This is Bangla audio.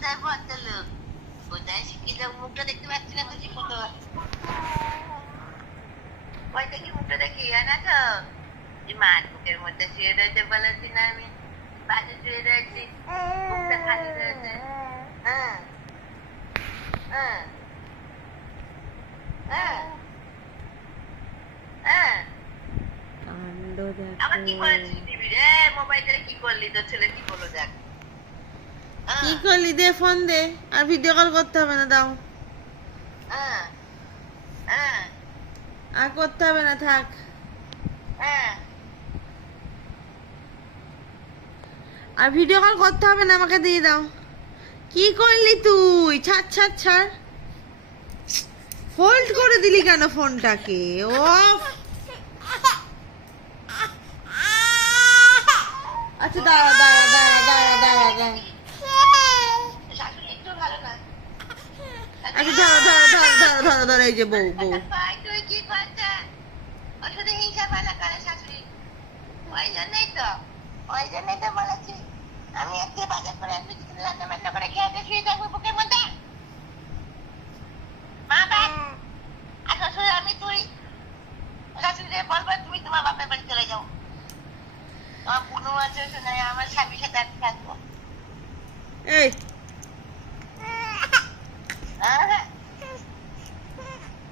কোথায় ভদ্রলোক? কোথায় শিক্ষিত? মুখটা দেখতে পাচ্ছি না তো ঠিক মতো। ওই দেখি মুখটা দেখি, না তো? এই মার বুকের মধ্যে শুয়ে রয়েছে বলেছি না আমি? পাশে শুয়ে রয়েছি, মুখটা খালি রয়েছে। হ্যাঁ হ্যাঁ হ্যাঁ হ্যাঁ। কাণ্ড আবার কি দেখো। করেছিস টিভি রে? মোবাইলটা কি করলি? তোর ছেলে কি করলো দেখ। কি করলি? দে ফোন দে, আর ভিডিও কল করতে হবে না, দাও। হ্যাঁ হ্যাঁ আর করতে হবে না, থাক। হ্যাঁ। আর ভিডিও কল করতে হবে না, আমাকে দিয়ে দাও। কি করলি তুই? ছাড় ছাড় ছাড়। ফোল্ড করে দিলি কেন ফোনটাকে? ওফ। আচ্ছা দাঁড়া দাঁড়া দাঁড়া দাঁড়া দাঁড়া দাঁড়া। শাশুড়ি একটু ভালো না। আচ্ছা ধরো ধরো ধরো ধরো ধরো ধরো, এই যে বউ বউ। ভাই তুই কি করছিস? ও শুধু হিংসা পালা করে শাশুড়ি। ওই জন্যই তো বলেছি আমি আজকে বাজার করে আনবি, কিছু রান্না বান্না করে খেয়ে শুয়ে থাকবো বুকের মধ্যে। মা বাপ আর শ্বশুর আমি তুই। শাশুড়িদের বলবো তুমি তোমার বাপের বাড়ি চলে যাও। আমার বুনু আছে শোনা, আমার স্বামীর সাথে আমি থাকবো। এই হ্যাঁ হ্যাঁ